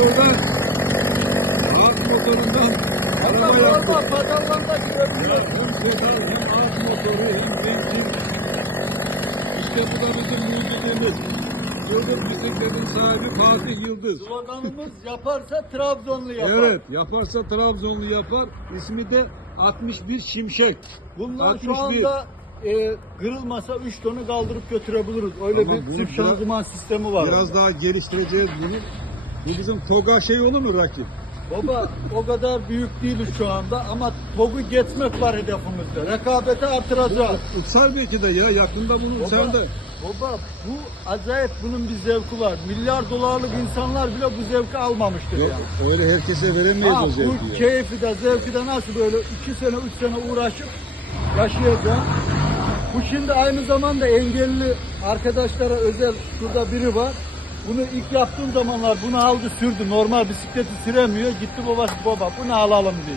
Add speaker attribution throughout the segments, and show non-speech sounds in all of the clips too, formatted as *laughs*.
Speaker 1: yolda ağaç motorundan araba yaptı. Pazarlarda gidebiliyor.
Speaker 2: Hem sedal hem ağaç motoru hem benzin. İşte bu da bizim mucizemiz. Yıldız bisikletin sahibi Fatih Yıldız.
Speaker 1: Sloganımız yaparsa Trabzonlu yapar.
Speaker 2: Evet yaparsa Trabzonlu yapar. İsmi de 61 Şimşek.
Speaker 1: Bunlar
Speaker 2: 61.
Speaker 1: şu anda e, kırılmasa 3 tonu kaldırıp götürebiliriz. Öyle
Speaker 2: Ama
Speaker 1: bir
Speaker 2: sırf
Speaker 1: şanzıman sistemi var.
Speaker 2: Biraz orada. daha geliştireceğiz bunu. Bu bizim Toga şey olur mu rakip?
Speaker 1: Baba o kadar büyük değiliz şu anda ama TOG'u geçmek var hedefimizde. Rekabeti artıracağız.
Speaker 2: Utsal belki de ya yakında bunu sen de.
Speaker 1: baba bu acayip bunun bir zevki var. Milyar dolarlık insanlar bile bu zevki almamıştır
Speaker 2: Yok,
Speaker 1: yani.
Speaker 2: öyle herkese veremeyiz
Speaker 1: Ha,
Speaker 2: o
Speaker 1: bu
Speaker 2: zevki. ya.
Speaker 1: keyfi de zevki de nasıl böyle iki sene üç sene uğraşıp yaşayacağım. Bu şimdi aynı zamanda engelli arkadaşlara özel şurada biri var. Bunu ilk yaptığım zamanlar bunu aldı sürdü. Normal bisikleti süremiyor. Gitti babası baba bunu alalım diye.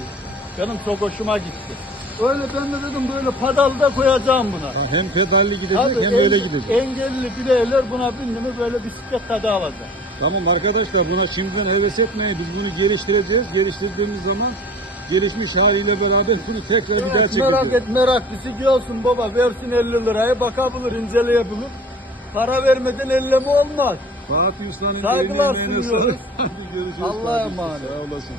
Speaker 1: Benim çok hoşuma gitti. Öyle ben de dedim böyle padalı da koyacağım buna.
Speaker 2: Ha, hem pedalli gidecek
Speaker 1: Tabii
Speaker 2: hem böyle gidecek.
Speaker 1: engelli bireyler buna bindi mi böyle bisiklet tadı alacak.
Speaker 2: Tamam arkadaşlar buna şimdiden heves etmeyin. Biz bunu geliştireceğiz. Geliştirdiğimiz zaman gelişmiş haliyle beraber bunu tekrar bir daha
Speaker 1: Evet,
Speaker 2: çekeceğiz.
Speaker 1: merak et meraklısı gelsin baba versin 50 lirayı bakabilir inceleyebilir. Para vermeden elleme olmaz.
Speaker 2: Fatih Usta'nın
Speaker 1: Saygılar
Speaker 2: eline emeğine
Speaker 1: sunuyoruz.
Speaker 2: sağlık. *laughs* Hadi görüşürüz.
Speaker 1: Allah'a emanet.
Speaker 2: Sağ olasın.